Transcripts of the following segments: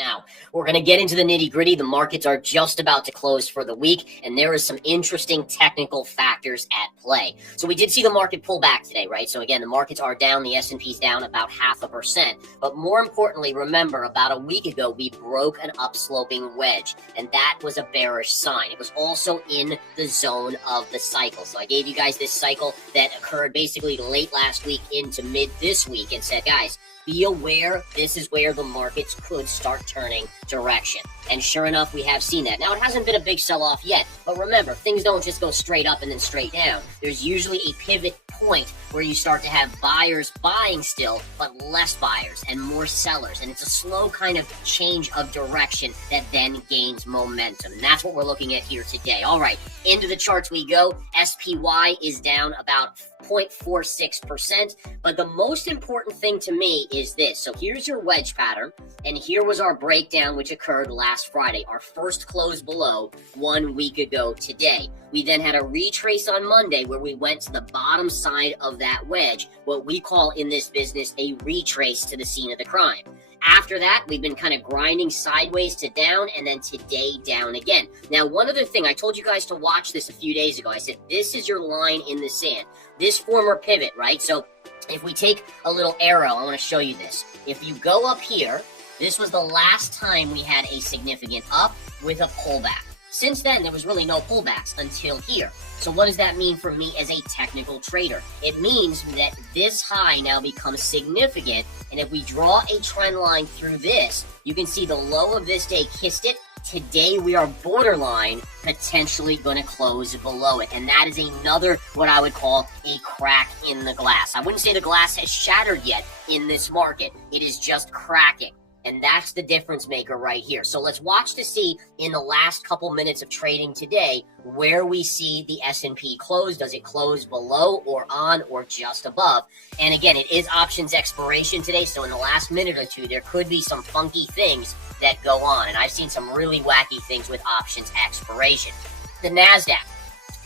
Now, we're going to get into the nitty-gritty. The markets are just about to close for the week, and there is some interesting technical factors at play. So we did see the market pull back today, right? So again, the markets are down. The S&P's down about 0.5%. But more importantly, remember, about a week ago, we broke an upsloping wedge, and that was a bearish sign. It was also in the zone of the cycle. So I gave you guys this cycle that occurred basically late last week into mid this week and said, guys, be aware, this is where the markets could start turning direction. And sure enough, we have seen that. Now, it hasn't been a big sell-off yet, but remember, things don't just go straight up and then straight down. There's usually a pivot point where you start to have buyers buying still, but less buyers and more sellers. And it's a slow kind of change of direction that then gains momentum. And that's what we're looking at here today. All right, into the charts we go. SPY is down about 0.46%. But the most important thing to me is this. So here's your wedge pattern, and here was our breakdown, which occurred last Friday, our first close below 1 week ago today. We then had a retrace on Monday where we went to the bottom side of that wedge, what we call in this business a retrace to the scene of the crime. After that, we've been kind of grinding sideways to down, and then today down again. Now, one other thing, I told you guys to watch this a few days ago. I said, this is your line in the sand. This former pivot, right? So if we take a little arrow, I want to show you this. If you go up here, this was the last time we had a significant up with a pullback. Since then, there was really no pullbacks until here. So what does that mean for me as a technical trader? It means that this high now becomes significant, and if we draw a trend line through this, you can see the low of this day kissed it. Today, we are borderline potentially going to close below it, and that is another what I would call a crack in the glass. I wouldn't say the glass has shattered yet in this market. It is just cracking. And that's the difference maker right here. So let's watch to see in the last couple minutes of trading today where we see the S&P close. Does it close below or on or just above? And again, it is options expiration today. So in the last minute or two, there could be some funky things that go on. And I've seen some really wacky things with options expiration. The NASDAQ.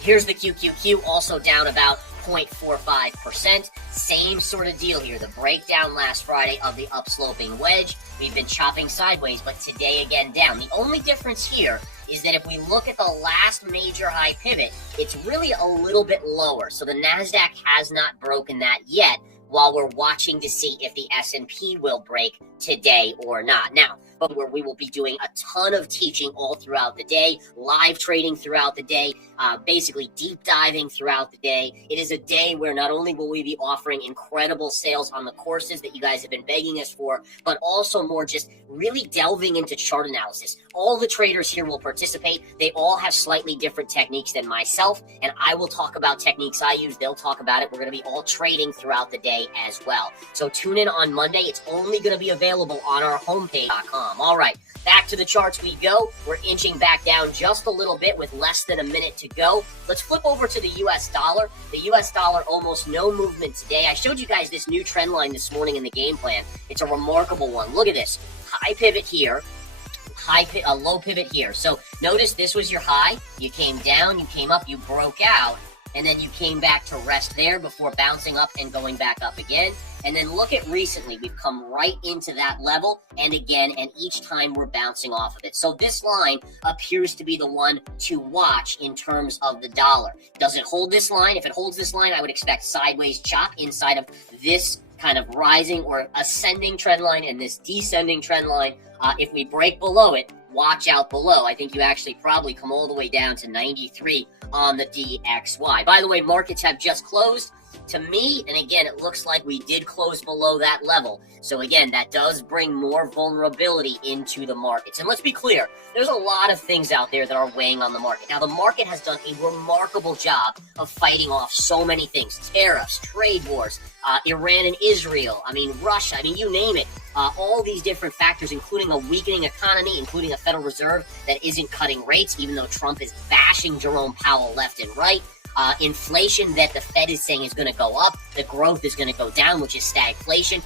Here's the QQQ, also down about 0.45%. Same sort of deal here. The breakdown last Friday of the upsloping wedge. We've been chopping sideways, but today again down. The only difference here is that if we look at the last major high pivot, it's really a little bit lower. So the NASDAQ has not broken that yet, while we're watching to see if the S&P will break today or not. Now, but where we will be doing a ton of teaching all throughout the day, live trading throughout the day, basically deep diving throughout the day. It is a day where not only will we be offering incredible sales on the courses that you guys have been begging us for, but also more just really delving into chart analysis. All the traders here will participate. They all have slightly different techniques than myself, and I will talk about techniques I use. They'll talk about it. We're going to be all trading throughout the day as well. So tune in on Monday. It's only going to be available on our homepage.com. All right, back to the charts we go. We're inching back down just a little bit with less than a minute to go. Let's flip over to the U.S. dollar. The U.S. dollar, almost no movement today. I showed you guys this new trend line this morning in the game plan. It's a remarkable one. Look at this. High pivot here. Low pivot here. So notice this was your high. You came down, you came up, you broke out, and then you came back to rest there before bouncing up and going back up again. And then look at recently, we've come right into that level and again, and each time we're bouncing off of it. So this line appears to be the one to watch in terms of the dollar. Does it hold this line? If it holds this line, I would expect sideways chop inside of this kind of rising or ascending trend line and this descending trend line. If we break below it, watch out below. I think you actually probably come all the way down to 93 on the DXY. By the way, markets have just closed. To me, and again, it looks like we did close below that level. So again, that does bring more vulnerability into the markets. And let's be clear, there's a lot of things out there that are weighing on the market. Now, the market has done a remarkable job of fighting off so many things. Tariffs, trade wars, Iran and Israel, Russia, you name it. All these different factors, including a weakening economy, including a Federal Reserve that isn't cutting rates, even though Trump is bashing Jerome Powell left and right. Inflation that the Fed is saying is going to go up, the growth is going to go down, which is stagflation.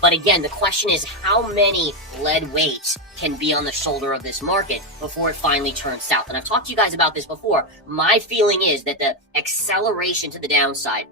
But again, the question is how many lead weights can be on the shoulder of this market before it finally turns south. And I've talked to you guys about this before. My feeling is that the acceleration to the downside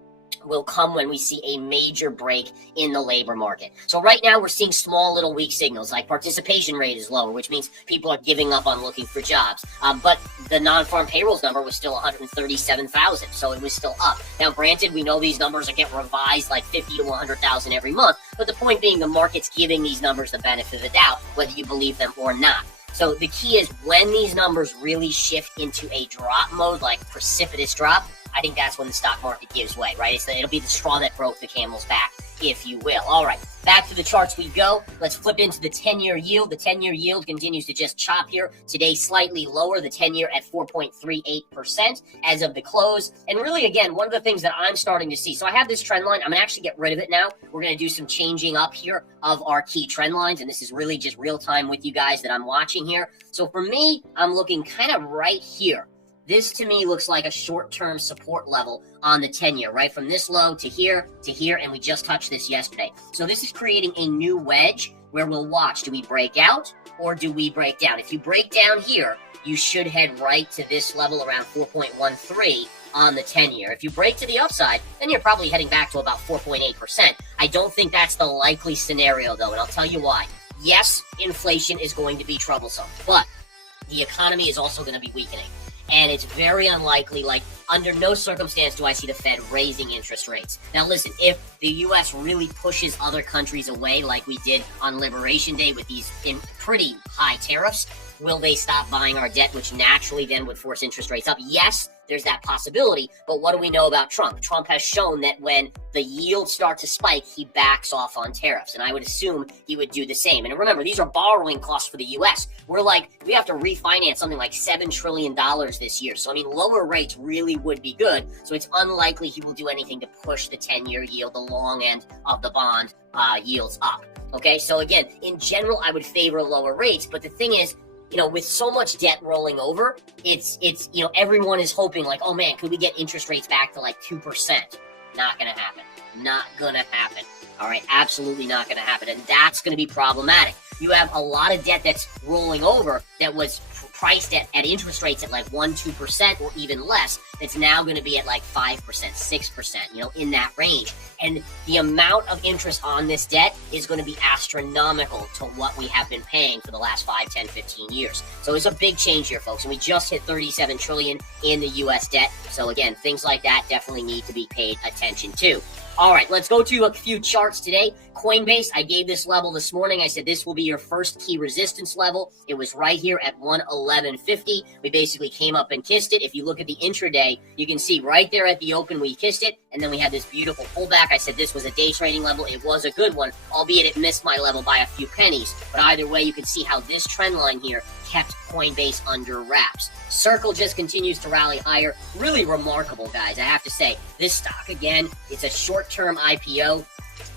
will come when we see a major break in the labor market. So right now we're seeing small little weak signals, like participation rate is lower, which means people are giving up on looking for jobs. But the non-farm payrolls number was still 137,000, so it was still up. Now granted, we know these numbers get revised like 50 to 100,000 every month, but the point being the market's giving these numbers the benefit of the doubt, whether you believe them or not. So the key is when these numbers really shift into a drop mode, like precipitous drop, I think that's when the stock market gives way, right? It'll be the straw that broke the camel's back, if you will. All right, back to the charts we go. Let's flip into the 10-year yield. The 10-year yield continues to just chop here. Today, slightly lower, the 10-year at 4.38% as of the close. And really, again, one of the things that I'm starting to see, so I have this trend line. I'm going to actually get rid of it now. We're going to do some changing up here of our key trend lines, and this is really just real time with you guys that I'm watching here. So for me, I'm looking kind of right here. This to me looks like a short-term support level on the 10-year, right? From this low to here, and we just touched this yesterday. So this is creating a new wedge where we'll watch. Do we break out or do we break down? If you break down here, you should head right to this level around 4.13 on the 10-year. If you break to the upside, then you're probably heading back to about 4.8%. I don't think that's the likely scenario, though, and I'll tell you why. Yes, inflation is going to be troublesome, but the economy is also going to be weakening. And it's very unlikely, like under no circumstance do I see the Fed raising interest rates. Now listen, if the US really pushes other countries away like we did on Liberation Day with these pretty high tariffs, will they stop buying our debt, which naturally then would force interest rates up? Yes, there's that possibility, but what do we know about Trump? Trump has shown that when the yields start to spike, he backs off on tariffs, and I would assume he would do the same. And remember, these are borrowing costs for the U.S. We have to refinance something like $7 trillion this year. So, I mean, lower rates really would be good, so it's unlikely he will do anything to push the 10-year yield, the long end of the bond yields up. Okay, so again, in general, I would favor lower rates, but the thing is, with so much debt rolling over, it's everyone is hoping like, oh man, could we get interest rates back to like 2%? Not going to happen. Not going to happen. All right, absolutely not going to happen. And that's going to be problematic. You have a lot of debt that's rolling over that was priced at interest rates at like 1-2% or even less. It's now going to be at like 5%, 6%, in that range. And the amount of interest on this debt is going to be astronomical to what we have been paying for the last 5, 10, 15 years. So it's a big change here, folks. And we just hit $37 trillion in the U.S. debt. So again, things like that definitely need to be paid attention to. All right, let's go to a few charts today. Coinbase, I gave this level this morning. I said this will be your first key resistance level. It was right here at 111.50. We basically came up and kissed it. If you look at the intraday, you can see right there at the open we kissed it, and then we had this beautiful pullback. I said this was a day trading level. It was a good one, albeit it missed my level by a few pennies. But either way, you can see how this trend line here kept Coinbase under wraps. Circle just continues to rally higher. Really remarkable, guys, I have to say. This stock, again, it's a short-term IPO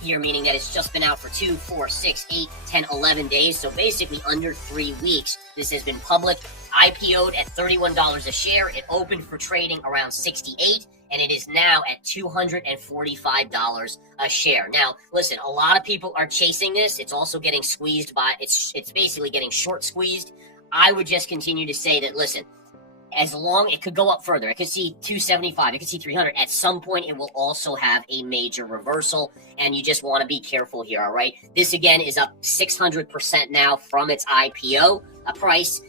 here, meaning that it's just been out for 2, 4, 6, 8, 10, 11 days. So basically under 3 weeks, this has been public. IPO'd at $31 a share. It opened for trading around 68, and it is now at $245 a share. Now, listen, a lot of people are chasing this. It's also getting squeezed by, it's basically getting short squeezed. I would just continue to say that, listen, as long, it could go up further. I could see 275, I could see 300. At some point, it will also have a major reversal, and you just want to be careful here, all right? This, again, is up 600% now from its IPO price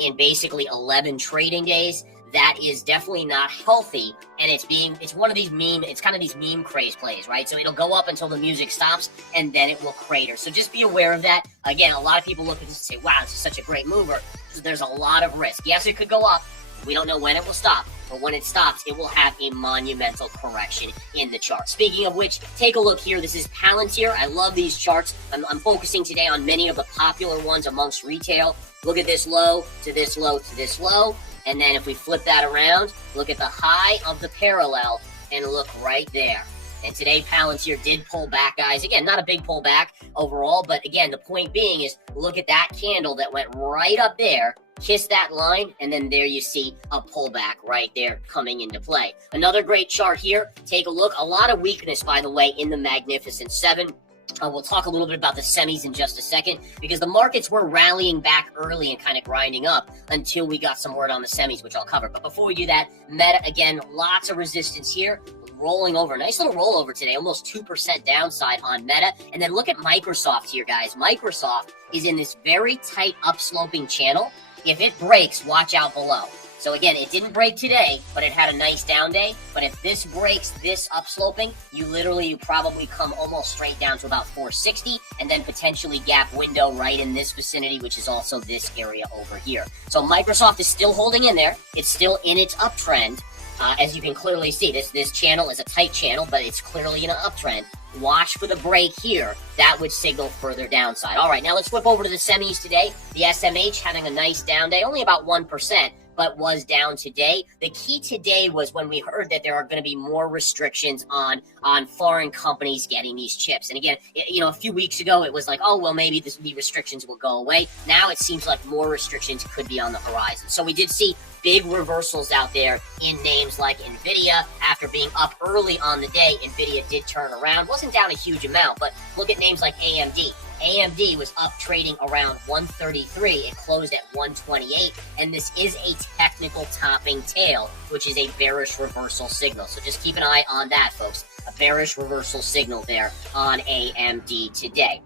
in basically 11 trading days. That is definitely not healthy, and it's one of these it's kind of these meme craze plays, right? So it'll go up until the music stops, and then it will crater. So just be aware of that. Again, a lot of people look at this and say, wow, this is such a great mover. So there's a lot of risk. Yes, it could go up. We don't know when it will stop, but when it stops, it will have a monumental correction in the chart. Speaking of which, take a look here. This is Palantir. I love these charts. I'm focusing today on many of the popular ones amongst retail. Look at this low to this low to this low. And then if we flip that around, look at the high of the parallel and look right there. And today, Palantir did pull back, guys. Again, not a big pullback overall, but again, the point being is look at that candle that went right up there, kiss that line, and then there you see a pullback right there coming into play. Another great chart here. Take a look. A lot of weakness, by the way, in the Magnificent Seven. We'll talk a little bit about the semis in just a second, because the markets were rallying back early and kind of grinding up until we got some word on the semis, which I'll cover. But before we do that, Meta, again, lots of resistance here. rolling over. Nice little rollover today, almost 2% downside on Meta. And then look at Microsoft here, guys. Microsoft is in this very tight upsloping channel. If it breaks, watch out below. So again, it didn't break today, but it had a nice down day. But if this breaks this upsloping, you probably come almost straight down to about 460 and then potentially gap window right in this vicinity, which is also this area over here. So Microsoft is still holding in there. It's still in its uptrend. As you can clearly see, this channel is a tight channel, but it's clearly in an uptrend. Watch for the break here. That would signal further downside. All right, now let's flip over to the semis today. The SMH having a nice down day, only about 1%. But was down today. The key today was when we heard that there are going to be more restrictions on foreign companies getting these chips. And again, a few weeks ago, it was like, oh, well, maybe the restrictions will go away. Now it seems like more restrictions could be on the horizon. So we did see big reversals out there in names like NVIDIA. After being up early on the day, NVIDIA did turn around. Wasn't down a huge amount, but look at names like AMD. AMD was up trading around 133. It closed at 128, and this is a technical topping tail, which is a bearish reversal signal. So just keep an eye on that, folks. A bearish reversal signal there on AMD today.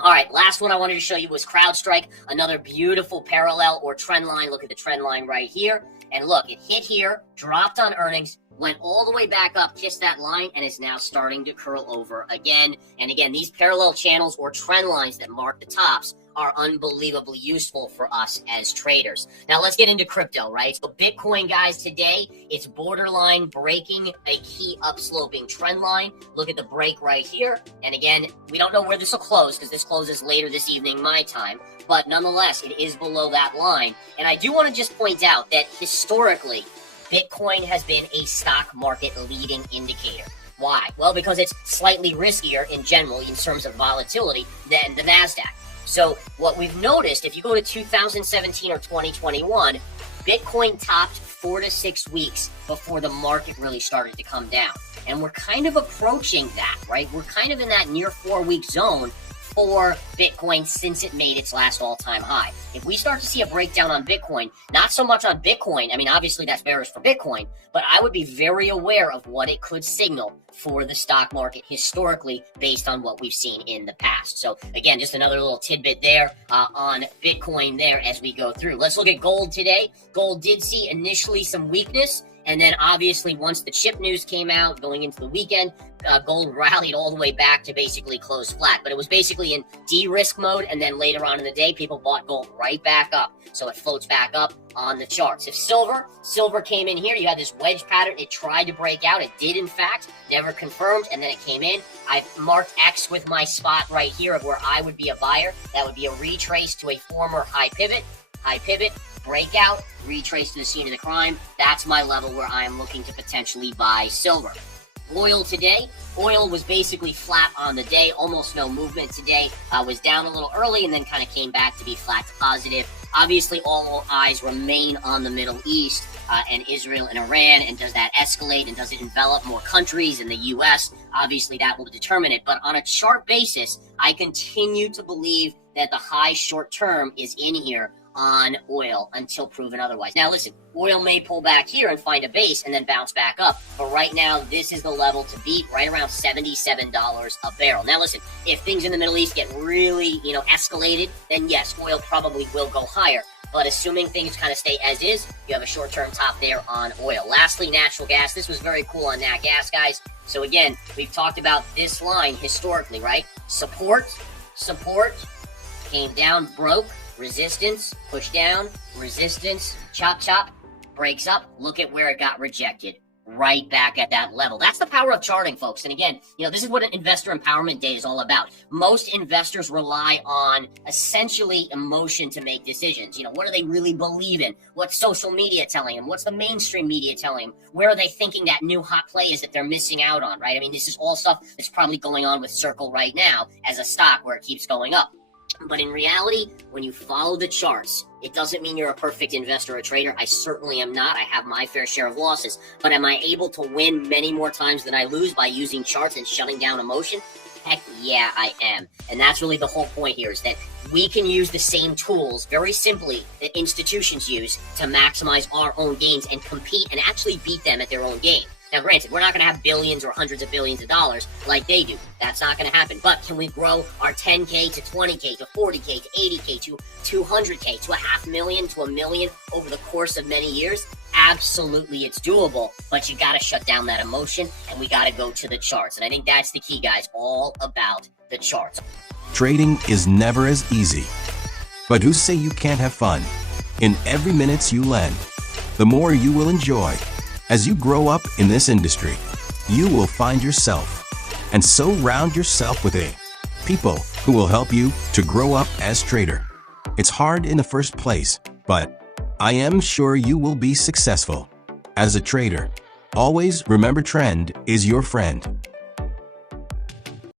All right, last one I wanted to show you was CrowdStrike, another beautiful parallel or trend line. Look at the trend line right here. And look, it hit here, dropped on earnings, went all the way back up, kissed that line, and is now starting to curl over again. And again, these parallel channels or trend lines that mark the tops are unbelievably useful for us as traders. Now let's get into crypto, right? So Bitcoin, guys, today it's borderline breaking a key upsloping trend line. Look at the break right here. And again, we don't know where this will close because this closes later this evening my time, but nonetheless, it is below that line. And I do want to just point out that historically, Bitcoin has been a stock market leading indicator. Why? Well, because it's slightly riskier in general in terms of volatility than the NASDAQ. So what we've noticed, if you go to 2017 or 2021, Bitcoin topped 4 to 6 weeks before the market really started to come down. And we're kind of approaching that, right? We're kind of in that near 4-week zone for Bitcoin since it made its last all-time high. If we start to see a breakdown on Bitcoin, not so much on Bitcoin, I mean, obviously that's bearish for Bitcoin, but I would be very aware of what it could signal for the stock market historically based on what we've seen in the past. So again, just another little tidbit there on Bitcoin there as we go through. Let's look at gold today. Gold did see initially some weakness, and then obviously once the chip news came out going into the weekend, gold rallied all the way back to basically close flat. But it was basically in de-risk mode, and then later on in the day, people bought gold right back up. So it floats back up on the charts. If silver came in here, you had this wedge pattern. It tried to break out. It did, in fact, never confirmed, and then it came in. I marked X with my spot right here of where I would be a buyer. That would be a retrace to a former high pivot, breakout, retrace to the scene of the crime. That's my level where I am looking to potentially buy silver. Oil today, oil was basically flat on the day, almost no movement today. Was down a little early and then kind of came back to be flat to positive. Obviously, all eyes remain on the Middle East and Israel and Iran, and does that escalate and does it envelop more countries in the U.S.? Obviously, that will determine it. But on a chart basis, I continue to believe that the high short term is in here on oil until proven otherwise. Now listen, oil may pull back here and find a base and then bounce back up, but right now this is the level to beat, right around $77 a barrel. Now listen, if things in the Middle East get really, escalated, then yes, oil probably will go higher. But assuming things kind of stay as is, you have a short-term top there on oil. Lastly, natural gas. This was very cool on nat gas, guys. So again, we've talked about this line historically, right? Support, came down, broke, resistance, push down, resistance, chop, breaks up. Look at where it got rejected. Right back at that level. That's the power of charting, folks. And again, this is what an investor empowerment day is all about. Most investors rely on essentially emotion to make decisions. What do they really believe in? What's social media telling them? What's the mainstream media telling them? Where are they thinking that new hot play is that they're missing out on, right? I mean, this is all stuff that's probably going on with Circle right now as a stock where it keeps going up. But in reality, when you follow the charts, it doesn't mean you're a perfect investor or trader. I certainly am not. I have my fair share of losses. But am I able to win many more times than I lose by using charts and shutting down emotion? Heck yeah, I am. And that's really the whole point here, is that we can use the same tools very simply that institutions use to maximize our own gains and compete and actually beat them at their own game. Now, granted, we're not going to have billions or hundreds of billions of dollars like they do. That's not going to happen. But can we grow our 10K to 20K to 40K to 80K to 200K to $500,000 to $1 million over the course of many years? Absolutely, it's doable, but you got to shut down that emotion, and we got to go to the charts. And I think that's the key, guys, all about the charts. Trading is never as easy. But who say you can't have fun? In every minute you lend, the more you will enjoy. As you grow up in this industry, you will find yourself and surround yourself with people who will help you to grow up as trader. It's hard in the first place, but I am sure you will be successful. As a trader, always remember trend is your friend.